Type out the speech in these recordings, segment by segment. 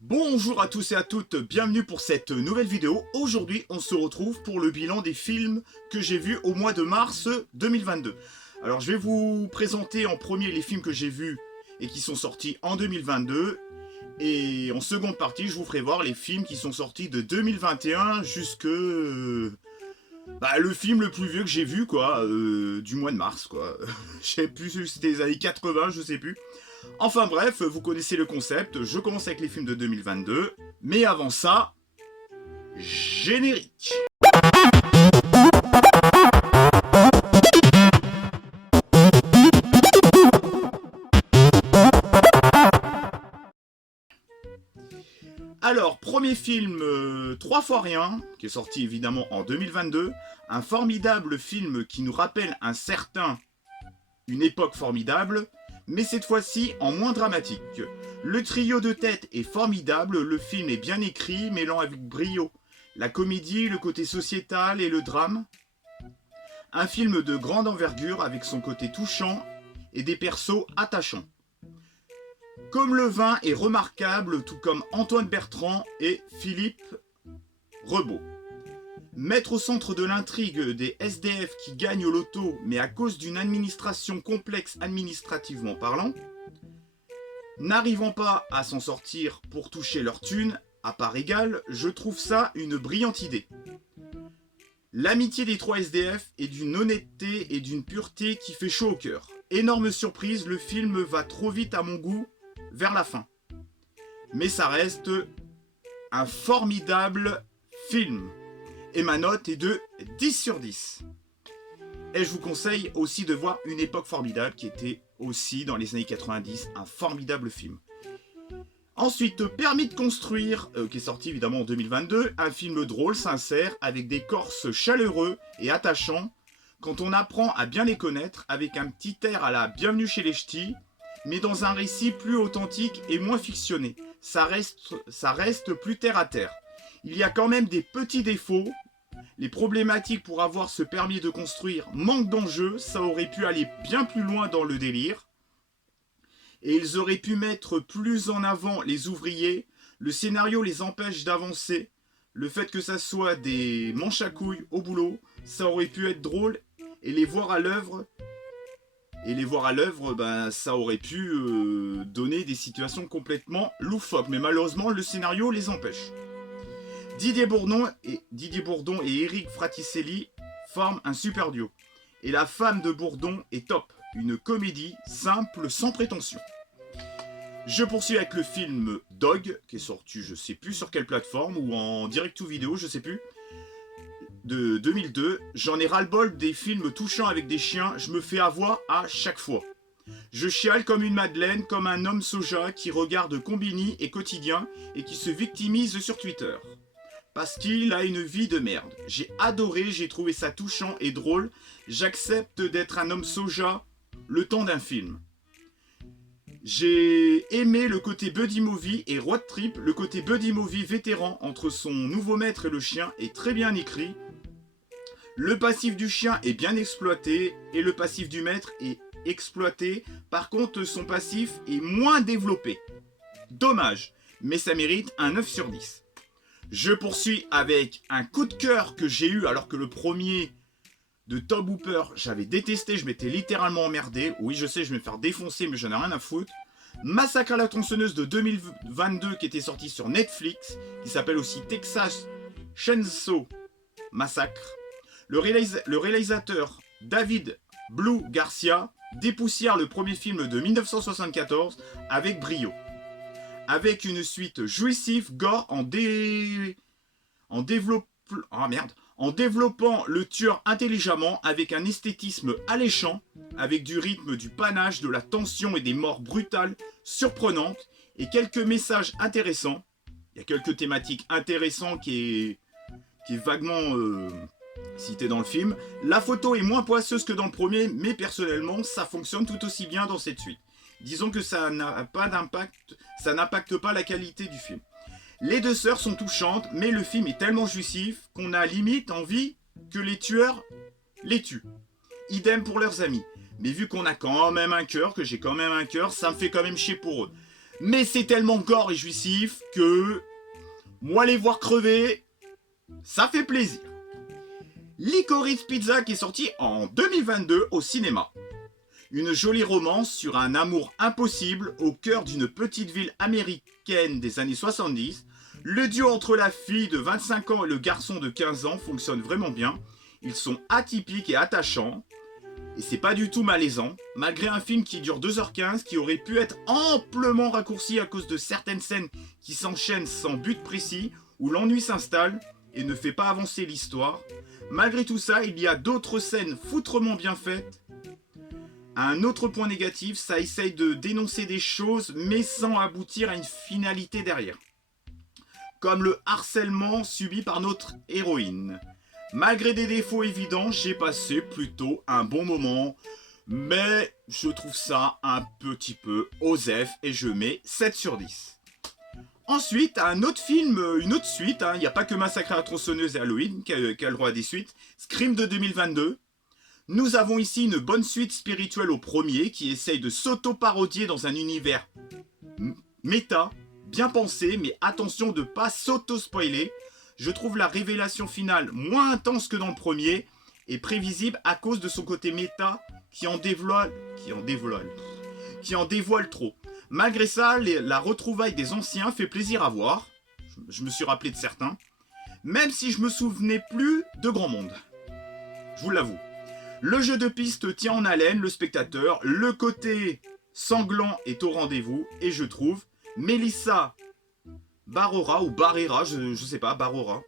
Bonjour à tous et à toutes, bienvenue pour cette nouvelle vidéo. Aujourd'hui, on se retrouve pour le bilan des films que j'ai vus au mois de mars 2022. Alors, je vais vous présenter en premier les films que j'ai vus et qui sont sortis en 2022. Et en seconde partie, je vous ferai voir les films qui sont sortis de 2021 jusque... le film le plus vieux que j'ai vu, quoi, du mois de mars, quoi. Je sais plus si c'était les années 80, je sais plus. Enfin bref, vous connaissez le concept, je commence avec les films de 2022, mais avant ça, générique. Alors, premier film, 3 fois rien, qui est sorti évidemment en 2022, un formidable film qui nous rappelle une époque formidable, mais cette fois-ci en moins dramatique. Le trio de tête est formidable, le film est bien écrit, mêlant avec brio la comédie, le côté sociétal et le drame. Un film de grande envergure avec son côté touchant et des persos attachants. Comme le vin est remarquable, tout comme Antoine Bertrand et Philippe Rebaud. Mettre au centre de l'intrigue des SDF qui gagnent au loto, mais à cause d'une administration complexe administrativement parlant, n'arrivant pas à s'en sortir pour toucher leur thune, à part égale, je trouve ça une brillante idée. L'amitié des 3 SDF est d'une honnêteté et d'une pureté qui fait chaud au cœur. Énorme surprise, le film va trop vite à mon goût vers la fin. Mais ça reste un formidable film. Et ma note est de 10 sur 10. Et je vous conseille aussi de voir Une époque formidable, qui était aussi dans les années 90 un formidable film. Ensuite, Permis de construire, qui est sorti évidemment en 2022, un film drôle, sincère, avec des Corses chaleureux et attachants, quand on apprend à bien les connaître, avec un petit air à la Bienvenue chez les Ch'tis, mais dans un récit plus authentique et moins fictionné. Ça reste plus terre à terre. Il y a quand même des petits défauts. Les problématiques pour avoir ce permis de construire manquent d'enjeu, ça aurait pu aller bien plus loin dans le délire. Et ils auraient pu mettre plus en avant les ouvriers. Le scénario les empêche d'avancer. Le fait que ça soit des manches à couilles au boulot, ça aurait pu être drôle. Et les voir à l'œuvre, ça aurait pu donner des situations complètement loufoques. Mais malheureusement, le scénario les empêche. Didier Bourdon et Eric Fraticelli forment un super duo. Et la femme de Bourdon est top. Une comédie simple, sans prétention. Je poursuis avec le film Dog, qui est sorti je sais plus sur quelle plateforme, ou en direct ou vidéo, je sais plus, de 2002. J'en ai ras-le-bol des films touchants avec des chiens, je me fais avoir à chaque fois. Je chiale comme une madeleine, comme un homme soja qui regarde Combini et Quotidien et qui se victimise sur Twitter. Parce qu'il a une vie de merde. J'ai adoré, j'ai trouvé ça touchant et drôle. J'accepte d'être un homme soja le temps d'un film. J'ai aimé le côté buddy movie et road trip. Le côté buddy movie vétéran entre son nouveau maître et le chien est très bien écrit. Le passif du chien est bien exploité et le passif du maître est exploité. Par contre, son passif est moins développé. Dommage, mais ça mérite un 9 sur 10. Je poursuis avec un coup de cœur que j'ai eu alors que le premier de Tobe Hooper, j'avais détesté, je m'étais littéralement emmerdé. Oui, je sais, je vais me faire défoncer, mais j'en ai rien à foutre. Massacre à la tronçonneuse de 2022 qui était sorti sur Netflix, qui s'appelle aussi Texas Chainsaw Massacre. Le réalisateur David Blue Garcia dépoussière le premier film de 1974 avec brio. Avec une suite jouissive, gore en développant le tueur intelligemment, avec un esthétisme alléchant, avec du rythme, du panache, de la tension et des morts brutales, surprenantes, et quelques messages intéressants. Il y a quelques thématiques intéressantes qui est vaguement citées dans le film. La photo est moins poisseuse que dans le premier, mais personnellement, ça fonctionne tout aussi bien dans cette suite. Disons que ça n'impacte pas la qualité du film. Les deux sœurs sont touchantes, mais le film est tellement jouissif qu'on a limite envie que les tueurs les tuent. Idem pour leurs amis. Mais vu qu'on a quand même un cœur, que j'ai quand même un cœur, ça me fait quand même chier pour eux. Mais c'est tellement gore et jouissif que moi les voir crever, ça fait plaisir. Licorice Pizza qui est sorti en 2022 au cinéma. Une jolie romance sur un amour impossible au cœur d'une petite ville américaine des années 70. Le duo entre la fille de 25 ans et le garçon de 15 ans fonctionne vraiment bien. Ils sont atypiques et attachants. Et c'est pas du tout malaisant, malgré un film qui dure 2h15, qui aurait pu être amplement raccourci à cause de certaines scènes qui s'enchaînent sans but précis, où l'ennui s'installe et ne fait pas avancer l'histoire. Malgré tout ça, il y a d'autres scènes foutrement bien faites. Un autre point négatif, ça essaye de dénoncer des choses, mais sans aboutir à une finalité derrière. Comme le harcèlement subi par notre héroïne. Malgré des défauts évidents, j'ai passé plutôt un bon moment, mais je trouve ça un petit peu osef et je mets 7 sur 10. Ensuite, un autre film, une autre suite, il n'y a pas que Massacre à la tronçonneuse et Halloween qui a le droit à des suites, Scream de 2022. Nous avons ici une bonne suite spirituelle au premier qui essaye de s'auto-parodier dans un univers méta, bien pensé, mais attention de ne pas s'auto-spoiler. Je trouve la révélation finale moins intense que dans le premier et prévisible à cause de son côté méta qui en dévoile trop. Malgré ça, la retrouvaille des anciens fait plaisir à voir. Je me suis rappelé de certains. Même si je me souvenais plus de grand monde. Je vous l'avoue. Le jeu de piste tient en haleine le spectateur. Le côté sanglant est au rendez-vous. Et je trouve Melissa Barrera ou Barrera, je sais pas, Barrera.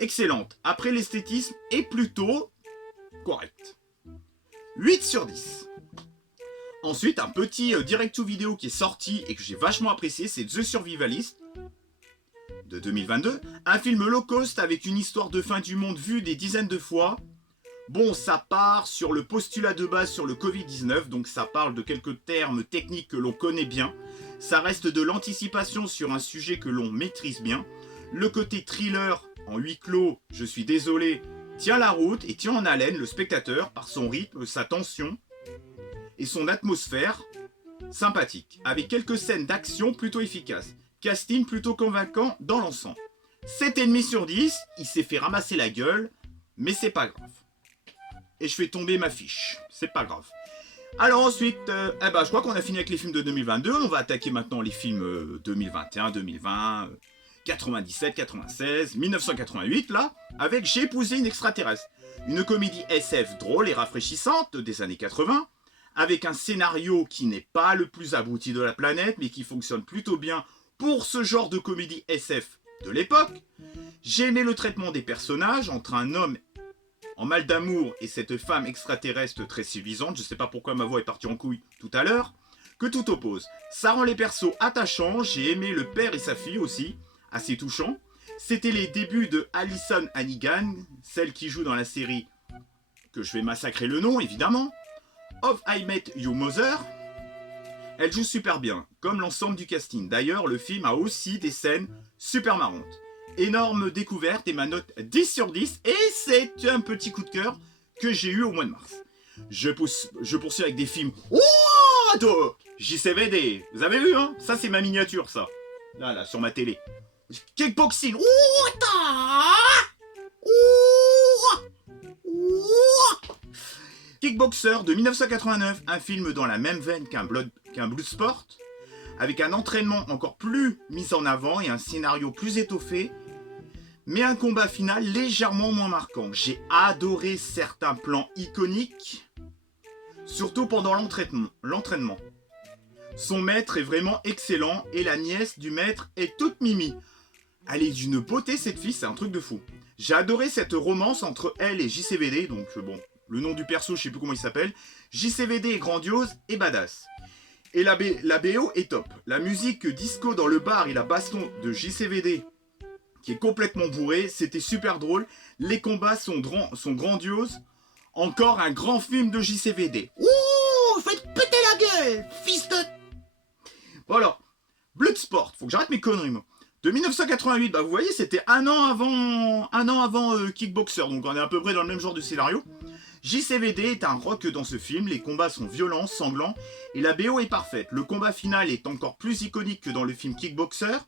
Excellente. Après, l'esthétisme est plutôt correct. 8 sur 10. Ensuite, un petit direct-to-vidéo qui est sorti et que j'ai vachement apprécié, c'est The Survivalist de 2022. Un film low cost avec une histoire de fin du monde vue des dizaines de fois. Bon, ça part sur le postulat de base sur le Covid-19, donc ça parle de quelques termes techniques que l'on connaît bien. Ça reste de l'anticipation sur un sujet que l'on maîtrise bien. Le côté thriller en huis clos, je suis désolé, tient la route et tient en haleine le spectateur par son rythme, sa tension et son atmosphère sympathique, avec quelques scènes d'action plutôt efficaces. Casting plutôt convaincant dans l'ensemble. 7,5 sur 10, il s'est fait ramasser la gueule, mais c'est pas grave. Et je fais tomber ma fiche, c'est pas grave. Alors ensuite, je crois qu'on a fini avec les films de 2022, on va attaquer maintenant les films 2021, 2020, 97, 96, 1988 là, avec J'ai épousé une extraterrestre. Une comédie SF drôle et rafraîchissante des années 80, avec un scénario qui n'est pas le plus abouti de la planète, mais qui fonctionne plutôt bien pour ce genre de comédie SF de l'époque. J'ai aimé le traitement des personnages entre un homme en mal d'amour et cette femme extraterrestre très séduisante, je sais pas pourquoi ma voix est partie en couille tout à l'heure, que tout oppose. Ça rend les persos attachants, j'ai aimé le père et sa fille aussi, assez touchants. C'était les débuts de Alyson Hannigan, celle qui joue dans la série, que je vais massacrer le nom évidemment, Of I Met Your Mother. Elle joue super bien, comme l'ensemble du casting. D'ailleurs, le film a aussi des scènes super marrantes. Énorme découverte et ma note 10 sur 10. Et c'est un petit coup de cœur que j'ai eu au mois de mars. Je poursuis avec des films. Oh, JCVD. Vous avez vu, hein? Ça, c'est ma miniature, ça. Là, sur ma télé. Kickboxing. Kickboxer de 1989. Un film dans la même veine qu'un Bloodsport. Avec un entraînement encore plus mis en avant et un scénario plus étoffé. Mais un combat final légèrement moins marquant. J'ai adoré certains plans iconiques, surtout pendant l'entraînement. Son maître est vraiment excellent et la nièce du maître est toute mimi. Elle est d'une beauté cette fille, c'est un truc de fou. J'ai adoré cette romance entre elle et JCVD, donc bon, le nom du perso, je sais plus comment il s'appelle. JCVD est grandiose et badass. Et la BO est top. La musique disco dans le bar et la baston de JCVD qui est complètement bourré, c'était super drôle. Les combats sont grandioses. Encore un grand film de JCVD. Ouh, faites péter la gueule, fils de... Voilà. Bloodsport, faut que j'arrête mes conneries, moi. De 1988, vous voyez, c'était un an avant Kickboxer, donc on est à peu près dans le même genre de scénario. JCVD est un rock dans ce film, les combats sont violents, sanglants, et la BO est parfaite. Le combat final est encore plus iconique que dans le film Kickboxer.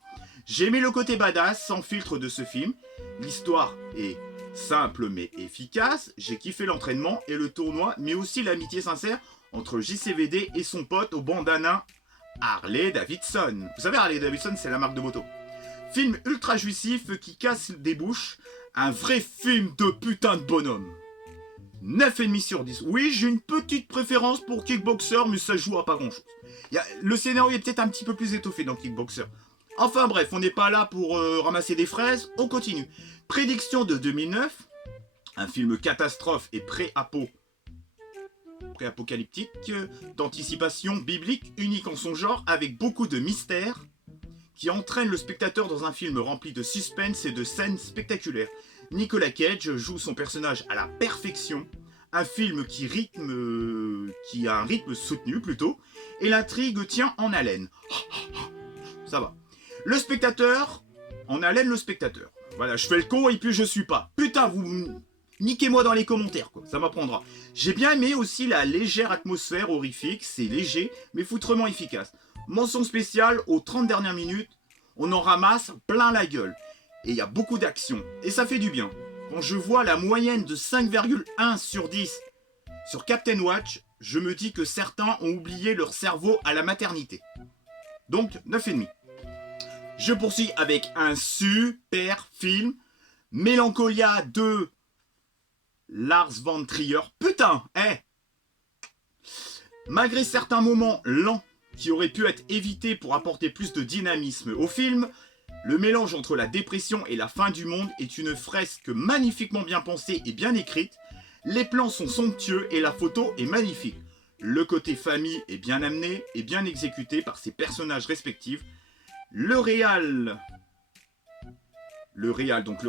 J'ai aimé le côté badass, sans filtre de ce film. L'histoire est simple mais efficace. J'ai kiffé l'entraînement et le tournoi, mais aussi l'amitié sincère entre JCVD et son pote au bandana Harley Davidson. Vous savez, Harley Davidson, c'est la marque de moto. Film ultra jouissif qui casse des bouches. Un vrai film de putain de bonhomme. 9,5 sur 10. Oui, j'ai une petite préférence pour Kickboxer, mais ça joue à pas grand chose. Le scénario est peut-être un petit peu plus étoffé dans Kickboxer. Enfin bref, on n'est pas là pour ramasser des fraises, on continue. Prédiction de 2009, un film catastrophe et pré-apocalyptique, d'anticipation biblique, unique en son genre, avec beaucoup de mystère, qui entraîne le spectateur dans un film rempli de suspense et de scènes spectaculaires. Nicolas Cage joue son personnage à la perfection, un film qui a un rythme soutenu plutôt, et l'intrigue tient en haleine. Ça va. Le spectateur, en haleine le spectateur. Voilà, je fais le con et puis je suis pas. Putain, vous niquez-moi dans les commentaires, quoi, ça m'apprendra. J'ai bien aimé aussi la légère atmosphère horrifique, c'est léger, mais foutrement efficace. Mention spéciale, aux 30 dernières minutes, on en ramasse plein la gueule. Et il y a beaucoup d'action. Et ça fait du bien. Quand je vois la moyenne de 5,1 sur 10 sur Captain Watch, je me dis que certains ont oublié leur cerveau à la maternité. Donc, 9,5. Je poursuis avec un super film. Mélancolia de Lars von Trier. Putain, Malgré certains moments lents qui auraient pu être évités pour apporter plus de dynamisme au film, le mélange entre la dépression et la fin du monde est une fresque magnifiquement bien pensée et bien écrite. Les plans sont somptueux et la photo est magnifique. Le côté famille est bien amené et bien exécuté par ses personnages respectifs. Le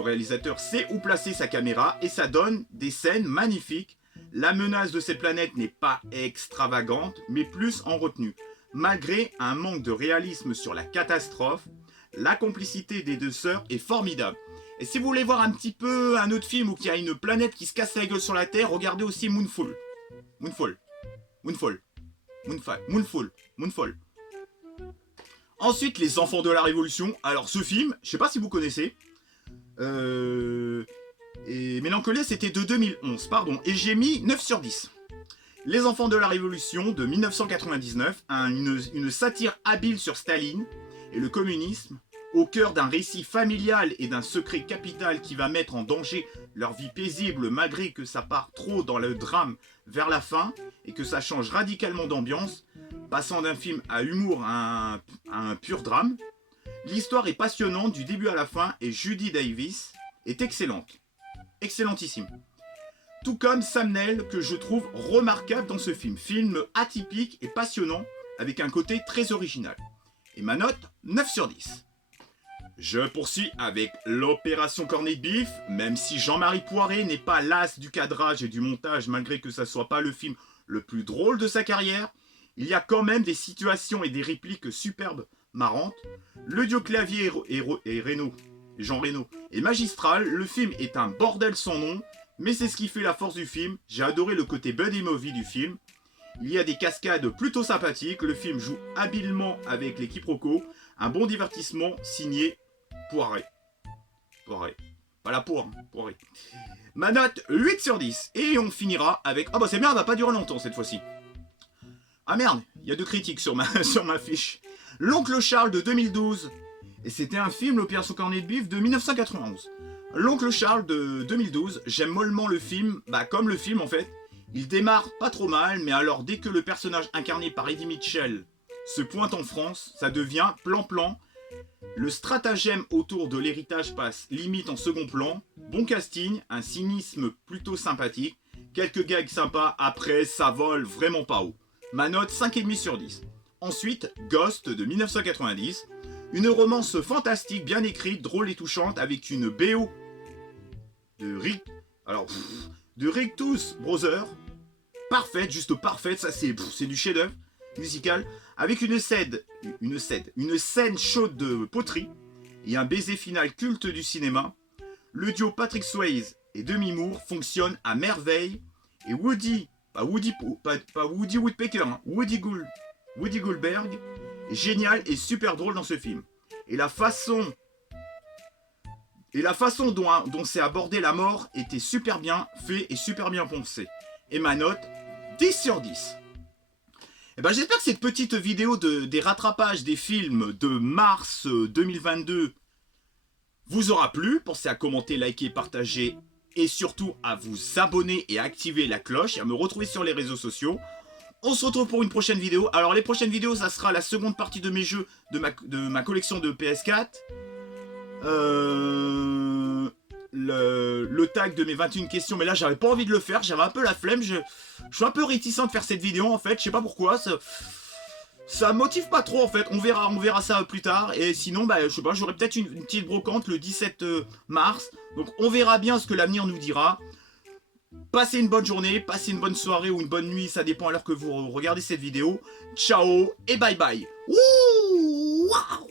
réalisateur, sait où placer sa caméra et ça donne des scènes magnifiques. La menace de cette planète n'est pas extravagante, mais plus en retenue. Malgré un manque de réalisme sur la catastrophe, la complicité des deux sœurs est formidable. Et si vous voulez voir un petit peu un autre film où il y a une planète qui se casse la gueule sur la Terre, regardez aussi Moonfall. Ensuite, Les Enfants de la Révolution. Alors ce film, je sais pas si vous connaissez. Et Mélancolia, c'était de 2011, pardon. Et j'ai mis 9 sur 10. Les Enfants de la Révolution de 1999, une satire habile sur Staline et le communisme, au cœur d'un récit familial et d'un secret capital qui va mettre en danger leur vie paisible malgré que ça part trop dans le drame vers la fin et que ça change radicalement d'ambiance, passant d'un film à humour à un pur drame. L'histoire est passionnante du début à la fin et Judy Davis est excellente. Excellentissime. Tout comme Sam Neill que je trouve remarquable dans ce film. Film atypique et passionnant avec un côté très original. Et ma note, 9 sur 10. Je poursuis avec l'Opération Corned Beef, même si Jean-Marie Poiré n'est pas l'as du cadrage et du montage malgré que ça soit pas le film le plus drôle de sa carrière, il y a quand même des situations et des répliques superbes, marrantes. Le duo Clavier et Jean Reno est magistral, le film est un bordel sans nom, mais c'est ce qui fait la force du film. J'ai adoré le côté buddy movie du film. Il y a des cascades plutôt sympathiques, le film joue habilement avec les quiproquos, un bon divertissement signé Poiré. Pas la poire, Poiré. Ma note, 8 sur 10. Et on finira avec... Ah bah c'est merde, ça va pas durer longtemps cette fois-ci. Ah merde, il y a 2 critiques sur ma fiche. L'Oncle Charles de 2012. Et c'était un film, l'Opération Corned Beef de 1991. L'Oncle Charles de 2012, j'aime mollement le film, comme le film en fait. Il démarre pas trop mal, mais alors dès que le personnage incarné par Eddie Mitchell se pointe en France, ça devient plan-plan. Le stratagème autour de l'héritage passe limite en second plan. Bon casting, un cynisme plutôt sympathique, quelques gags sympas, après ça vole vraiment pas haut. Ma note 5,5 sur 10. Ensuite, Ghost de 1990, une romance fantastique, bien écrite, drôle et touchante, avec une BO de Rictus Brothers, parfaite, juste parfaite, ça c'est du chef-d'œuvre musical, avec une scène chaude de poterie et un baiser final culte du cinéma. Le duo Patrick Swayze et Demi Moore fonctionne à merveille et Woody, pas Woody Woodpecker, hein, Woody Goldberg, est génial et super drôle dans ce film. Et la façon dont c'est abordé la mort était super bien fait et super bien pensé. Et ma note, 10 sur 10. Et ben j'espère que cette petite vidéo des rattrapages des films de mars 2022 vous aura plu. Pensez à commenter, liker, partager et surtout à vous abonner et à activer la cloche et à me retrouver sur les réseaux sociaux. On se retrouve pour une prochaine vidéo. Alors les prochaines vidéos, ça sera la seconde partie de mes jeux de ma collection de PS4. Le tag de mes 21 questions, mais là j'avais pas envie de le faire, j'avais un peu la flemme, je suis un peu réticent de faire cette vidéo en fait, je sais pas pourquoi, ça motive pas trop en fait, on verra ça plus tard, et sinon bah je sais pas, j'aurai peut-être une petite brocante le 17 mars, donc on verra bien ce que l'avenir nous dira. Passez une bonne journée, passez une bonne soirée ou une bonne nuit, ça dépend à l'heure que vous regardez cette vidéo. Ciao et bye bye. Ouh, wow.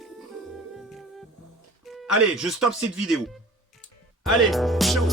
Allez, je stoppe cette vidéo. Allez, ciao.